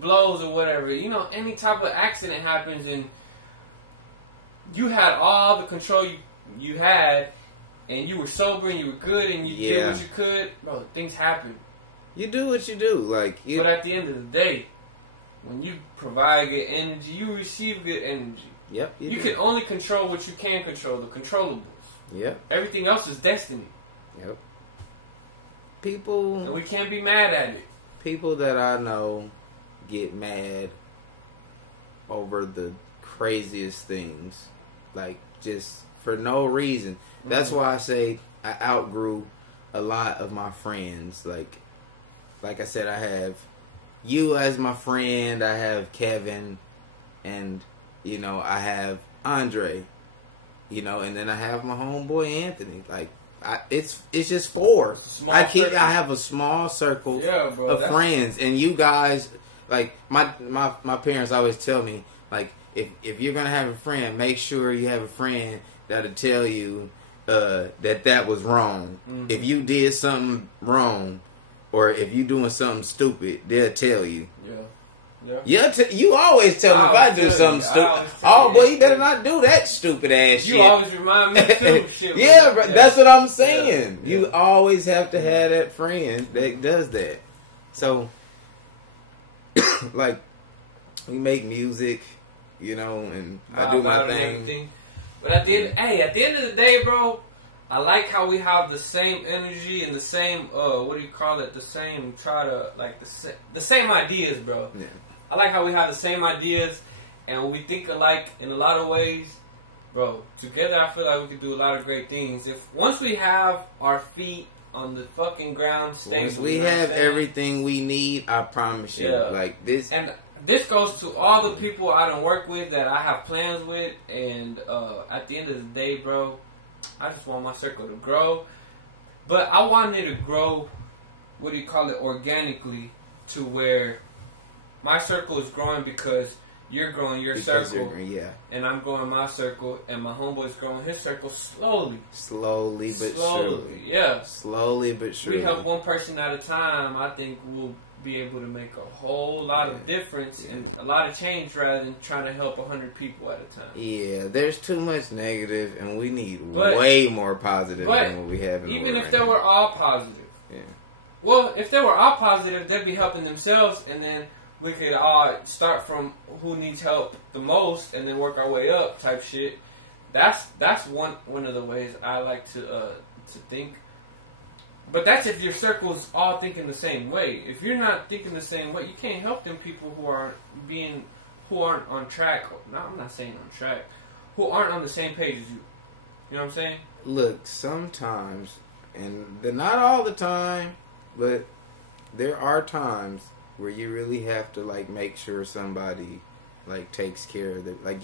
blows or whatever, you know, any type of accident happens and you had all the control you had, and you were sober and you were good and you did what you could, bro, things happen. You do what you do, like. But at the end of the day, when you provide good energy, you receive good energy. Yep. You can only control what you can control, the controllables. Yep. Everything else is destiny. Yep. People. And we can't be mad at it. People that I know get mad over the craziest things. Like, just for no reason. That's why I say I outgrew a lot of my friends. Like I said, I have you as my friend. I have Kevin, and you know, I have Andre. You know, and then I have my homeboy Anthony. Like, it's just four. I have a small circle of friends, and you guys, like my parents always tell me, like, if you're gonna have a friend, make sure you have a friend that'll tell you that was wrong. If you did something wrong, or if you doing something stupid, they'll tell you. You always tell me if I do something stupid. Oh, boy, you better not do that stupid ass shit. You always remind me too. Shit, yeah, bro, that's what I'm saying. Yeah. You always have to have that friend that does that. So, like, we make music, you know, and I do my thing. But at the end of the day, bro, I like how we have the same energy and the same, what do you call it? The same, the same ideas, bro. Yeah. I like how we have the same ideas and we think alike in a lot of ways. Bro, together I feel like we could do a lot of great things. Once we have our feet on the fucking ground, once we have everything we need, I promise you, like this. And this goes to all the people I done work with that I have plans with, and at the end of the day, bro, I just want my circle to grow. But I want it to grow, what do you call it, organically, to where my circle is growing because you're growing your circle, and I'm growing my circle, and my homeboy's growing his circle slowly. Slowly but surely. Yeah. Slowly but surely. We help one person at a time. I think we'll be able to make a whole lot of difference and a lot of change rather than trying to help 100 people at a time. Yeah, there's too much negative, and we need way more positive than what we have in the world. Even if they were all positive. Yeah. Well, if they were all positive, they'd be helping themselves, and then we could all start from who needs help the most and then work our way up type shit. That's one of the ways I like to think. But that's if your circle's all thinking the same way. If you're not thinking the same way, you can't help them people who aren't on track. No, I'm not saying on track. Who aren't on the same page as you. You know what I'm saying? Look, sometimes, and not all the time, but there are times where you really have to, like, make sure somebody, like, takes care of it. Like,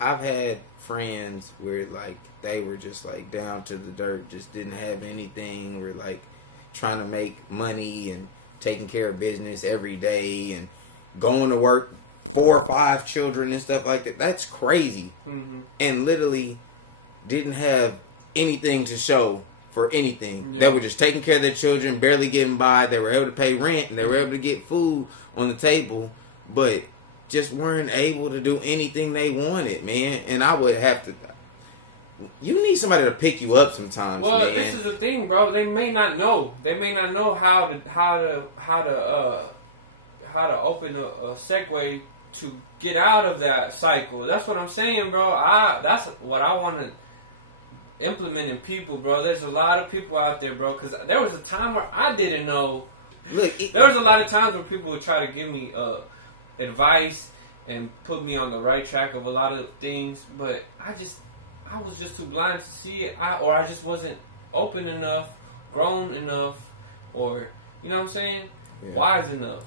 I've had friends where, like, they were just, like, down to the dirt, just didn't have anything, were, like, trying to make money and taking care of business every day and going to work, 4 or 5 children and stuff like that. That's crazy. Mm-hmm. And literally didn't have anything to show for anything. Yeah. They were just taking care of their children, barely getting by. They were able to pay rent and they were able to get food on the table, but just weren't able to do anything they wanted, man. And I would have to. You need somebody to pick you up sometimes, man. Well, this is the thing, bro. They may not know. They may not know how to open a segue to get out of that cycle. That's what I'm saying, bro. That's what I want to implement in people, bro. There's a lot of people out there, bro. Because there was a time where I didn't know. Look, there was a lot of times where people would try to give me advice and put me on the right track of a lot of things, but I was just too blind to see it, or I just wasn't open enough, grown enough, or, you know what I'm saying, wise enough.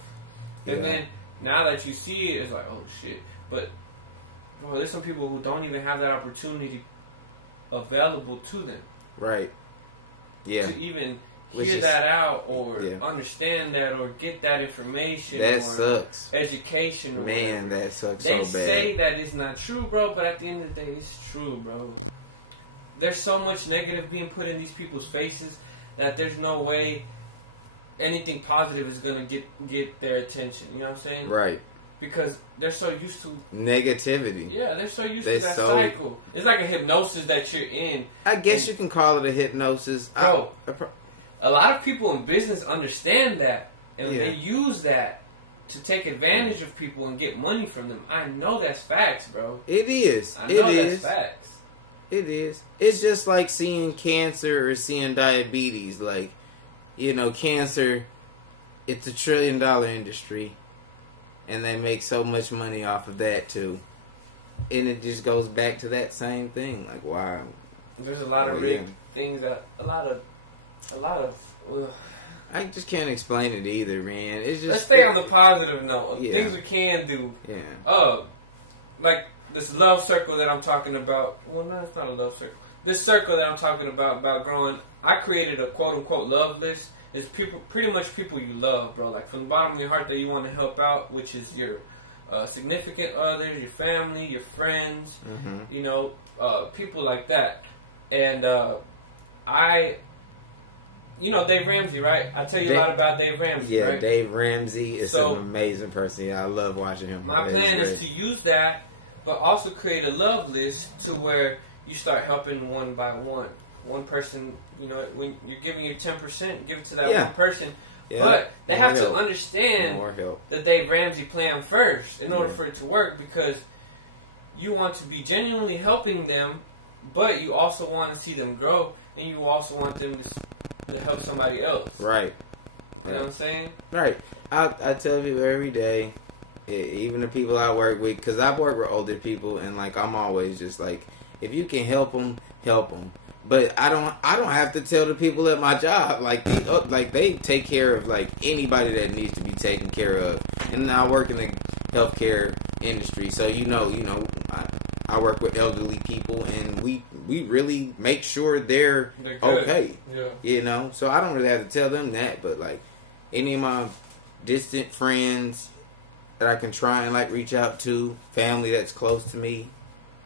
And then now that you see it, it's like, oh shit. But bro, there's some people who don't even have that opportunity available to them. Right. Yeah. To even hear that out or understand that or get that information. That or sucks. Education. Or man, whatever. That sucks they so bad. They say that it's not true, bro, but at the end of the day, it's true, bro. There's so much negative being put in these people's faces that there's no way anything positive is going to get their attention. You know what I'm saying? Right. Because they're so used to negativity. Yeah, they're so used to that cycle. It's like a hypnosis that you're in. I guess you can call it a hypnosis. Bro, a lot of people in business understand that, and they use that to take advantage of people and get money from them. I know that's facts, bro. It is. I know that's facts. It is. It's just like seeing cancer or seeing diabetes. Like, you know, cancer, it's $1 trillion industry. And they make so much money off of that too, and it just goes back to that same thing. Like, wow, there's a lot of rigged things that a lot of. I just can't explain it either, man. It's just let's stay on the positive note. Things we can do. Yeah. Like this love circle that I'm talking about. Well, no, it's not a love circle. This circle that I'm talking about growing. I created a quote unquote love list. It's people, pretty much people you love, bro. Like, from the bottom of your heart that you want to help out, which is your significant others, your family, your friends, you know, people like that. And you know, Dave Ramsey, right? I tell you a lot about Dave Ramsey, right? Dave Ramsey is an amazing person. I love watching him. My plan is to use that, but also create a love list to where you start helping one by one. One person, you know, when you're giving your 10%, give it to that one person. Yeah. But they have to understand the Dave Ramsey plan first in order for it to work, because you want to be genuinely helping them, but you also want to see them grow, and you also want them to help somebody else. Right. You know what I'm saying? Right. I tell people every day, even the people I work with, because I work with older people, and like I'm always just like, if you can help them, help them. But I don't have to tell the people at my job, like they take care of like anybody that needs to be taken care of. And I work in the healthcare industry, so you know I work with elderly people, and we really make sure they're okay. Yeah. You know, so I don't really have to tell them that. But like any of my distant friends that I can try and like reach out to, family that's close to me,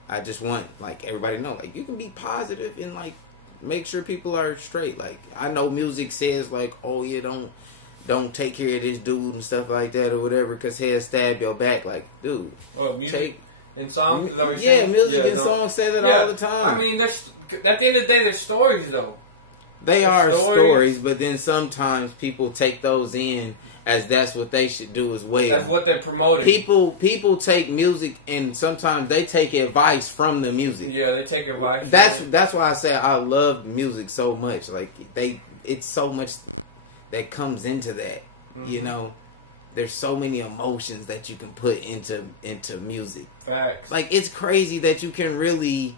I just want like everybody to know, like, you can be positive and like make sure people are straight. Like, I know music says like, oh yeah, don't take care of this dude and stuff like that or whatever, because he'll stab your back. Like, dude, music and songs. Music and songs say that all the time. I mean, at the end of the day, they're stories though. They are stories, but then sometimes people take those in as that's what they should do as well. That's what they're promoting. People take music, and sometimes they take advice from the music. Yeah, they take advice. That's why I say I love music so much. Like it's so much that comes into that. Mm-hmm. You know, there's so many emotions that you can put into music. Facts. Like, it's crazy that you can really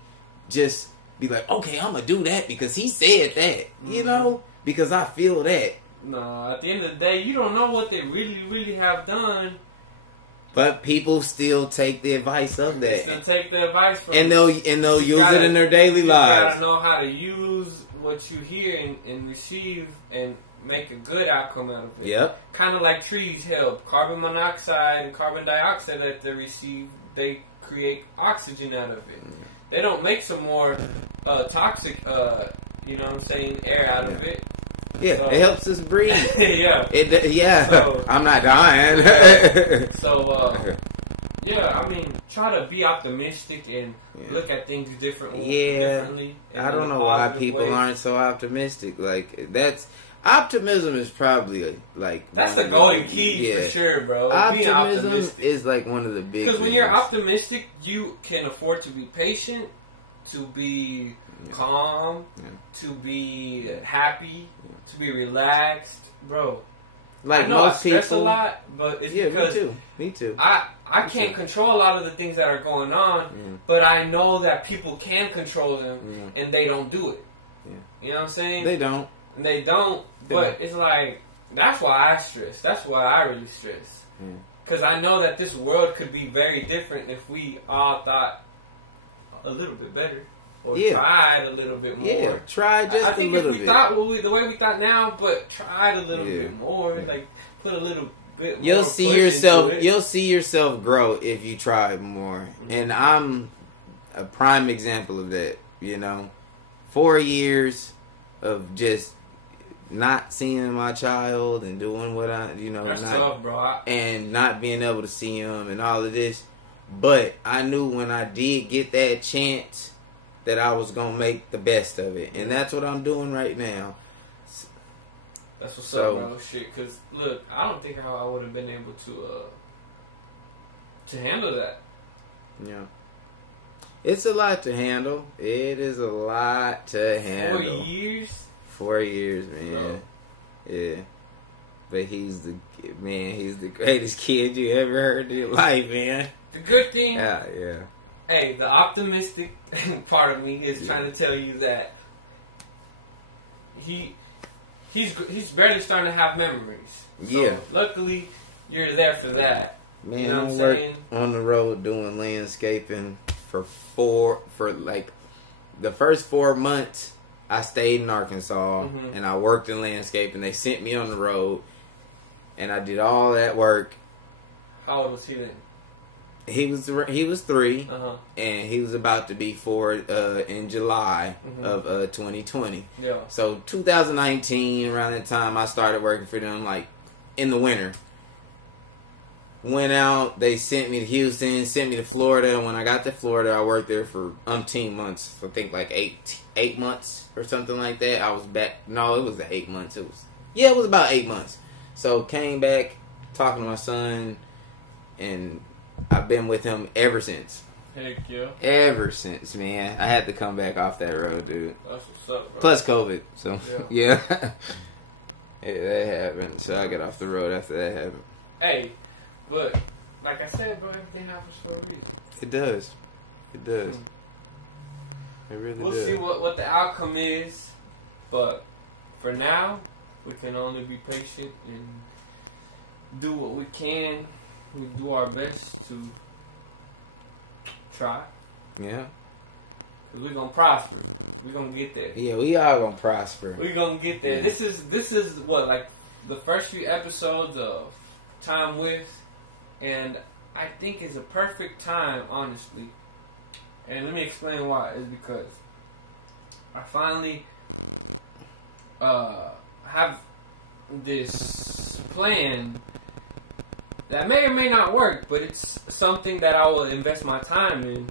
just be like, okay, I'm gonna do that because he said that. Mm-hmm. You know, because I feel that. No, at the end of the day, you don't know what they really, really have done. But people still take the advice of that. They still take the advice from and they'll use it in their daily lives. You gotta know how to use what you hear and receive and make a good outcome out of it. Yep. Kind of like trees help. Carbon monoxide and carbon dioxide that they receive, they create oxygen out of it. They don't make some more toxic, you know what I'm saying, air out of it. Yeah, so, it helps us breathe. Yeah. So, I'm not dying. Yeah, I mean, try to be optimistic and look at things differently. I don't know why people aren't so optimistic. Like, optimism is probably that's the golden key for sure, bro. Optimism is like one of the big. Because when you're optimistic, you can afford to be patient, to be calm, to be happy, to be relaxed, bro. Like, I know most I stress people, a lot, but it's because me too. I can't control a lot of the things that are going on, but I know that people can control them, and they don't do it. Yeah. You know what I'm saying? They don't. It's like, that's why I stress. That's why I really stress. Because I know that this world could be very different if we all thought a little bit better. Or tried a little bit more. Yeah, try just a little bit. I think if we thought the way we thought now, but tried a little bit more, like put a little bit more. You'll see yourself grow if you try more. Mm-hmm. And I'm a prime example of that, 4 years of just not seeing my child and doing what That's tough, bro. And not being able to see him and all of this. But I knew when I did get that chance that I was going to make the best of it. And that's what I'm doing right now. That's what's up, bro. Shit, because, look, I don't think I would have been able to handle that. Yeah. It's a lot to handle. It is a lot to handle. 4 years? 4 years, man. Bro. Yeah. But he's the greatest kid you ever heard in your life, man. The good thing... Yeah. Hey, the optimistic part of me is trying to tell you that he's barely starting to have memories. So luckily, you're there for that. Man, you know what I'm saying? On the road doing landscaping for like the first 4 months. I stayed in Arkansas and I worked in landscaping. They sent me on the road, and I did all that work. How old was he then? He was 3, and he was about to be 4 in July of 2020. Yeah. So 2019, around that time, I started working for them, like in the winter. Went out. They sent me to Houston, sent me to Florida. When I got to Florida, I worked there for umpteen months. I think like 8 months or something like that. I was back. No, it was 8 months. It was about 8 months. So came back, talking to my son, and I've been with him ever since. Heck yeah. Ever since, man. I had to come back off that road, dude. That's what's up, bro. Plus COVID. So, yeah. That happened. So I got off the road after that happened. Hey, but, like I said, bro, everything happens for a reason. It does. It does. It really does. We'll see what the outcome is. But, for now, we can only be patient and do what we can. We do our best to try. Yeah. Because we're going to prosper. We're going to get there. Yeah, we are going to prosper. We're going to get there. Yeah. This is what, like, the first few episodes of Time With. And I think it's a perfect time, honestly. And let me explain why. It's because I finally have this plan that may or may not work, but it's something that I will invest my time in.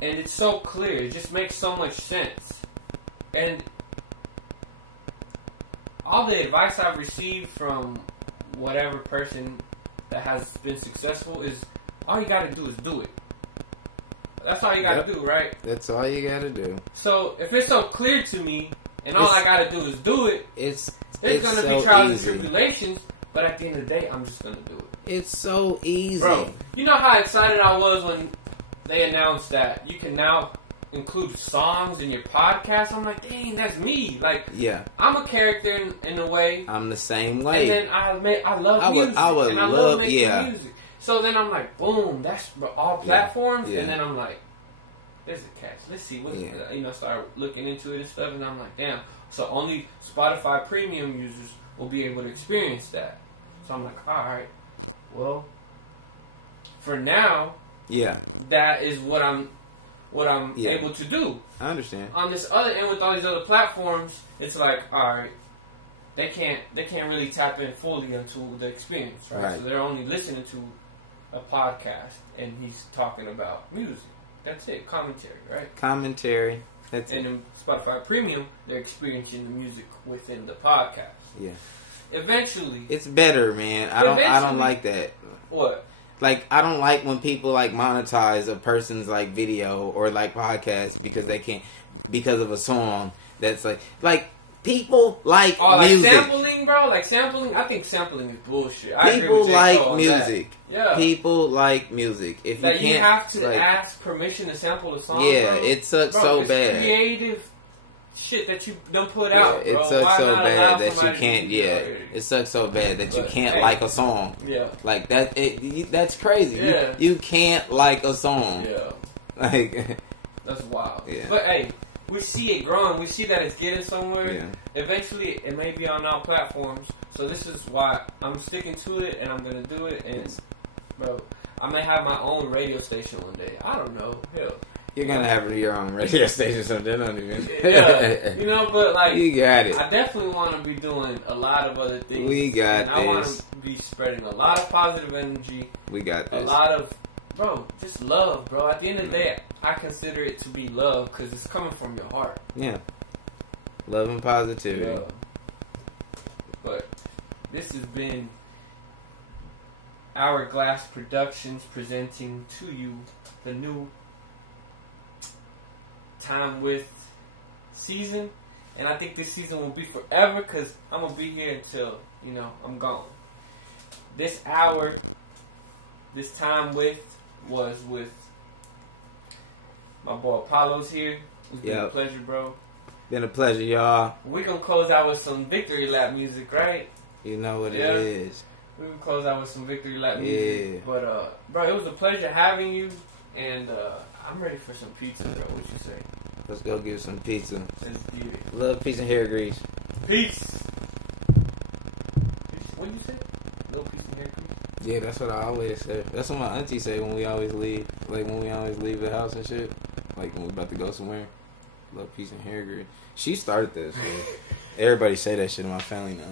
And it's so clear. It just makes so much sense. And all the advice I've received from whatever person that has been successful is all you gotta do is do it. That's all you gotta do, right? That's all you gotta do. So if it's so clear to me and all I gotta do is do it, it's gonna be trials and tribulations. But at the end of the day, I'm just going to do it. It's so easy. Bro, you know how excited I was when they announced that you can now include songs in your podcast? I'm like, dang, that's me. Like, yeah, I'm a character in a way. I'm the same way. And then I love music. I love making music. So then I'm like, boom, that's all platforms. Yeah. And then I'm like, there's a catch. Let's see. Start looking into it and stuff. And I'm like, damn. So only Spotify Premium users will be able to experience that. So I'm like, alright, well, for now, that is what I'm able to do. I understand. On this other end, with all these other platforms, it's like, alright, they can't really tap in fully into the experience, right? So they're only listening to a podcast, and he's talking about music. That's it, commentary, right? Commentary. That's and in Spotify Premium, they're experiencing the music within the podcast. Yeah. Eventually, it's better, man. I don't like that. What? Like, I don't like when people like monetize a person's like video or like podcast because they can't, because of a song that's like people like music. Like sampling, bro. Like sampling. I think sampling is bullshit. People like music. Yeah. People like music. If that you have to ask permission to sample the song. Yeah, bro, it sucks so bad. Creative shit that you don't put out, bro. It sucks so bad that you can't. Yeah, it sucks so bad that you can't like a song. Yeah, like that. That's crazy. Yeah, you can't like a song. Yeah, like that's wild. Yeah, but hey, we see it growing. We see that it's getting somewhere. Yeah. Eventually, it may be on all platforms. So this is why I'm sticking to it, and I'm gonna do it. And bro, I may have my own radio station one day. I don't know. Hell. You're gonna have your own radio station, so they don't even. Yeah, you know, but like, you got it. I definitely want to be doing a lot of other things. We got this. I want to be spreading a lot of positive energy. We got this. A lot of, bro, just love, bro. At the end of the day, I consider it to be love because it's coming from your heart. Yeah, love and positivity. Yeah. But this has been Hourglass Productions presenting to you the new Time With season, and I think this season will be forever because I'm gonna be here until I'm gone. This hour, this Time With was with my boy Apollo's here. It's been a pleasure, bro. Been a pleasure, y'all. We're gonna close out with some victory lap music, right? You know what it is. We're gonna close out with some victory lap music. But bro, it was a pleasure having you, and I'm ready for some pizza, bro. What you say? Let's go get some pizza. Let's get it. Love, peace, and hair grease. Peace. What did you say? Love, peace, and hair grease? Yeah, that's what I always say. That's what my auntie say when we always leave. Like when we always leave the house and shit. Like when we about to go somewhere. Love, peace, and hair grease. She started this. So everybody say that shit in my family now.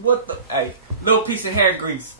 What the? Hey, little piece of hair grease.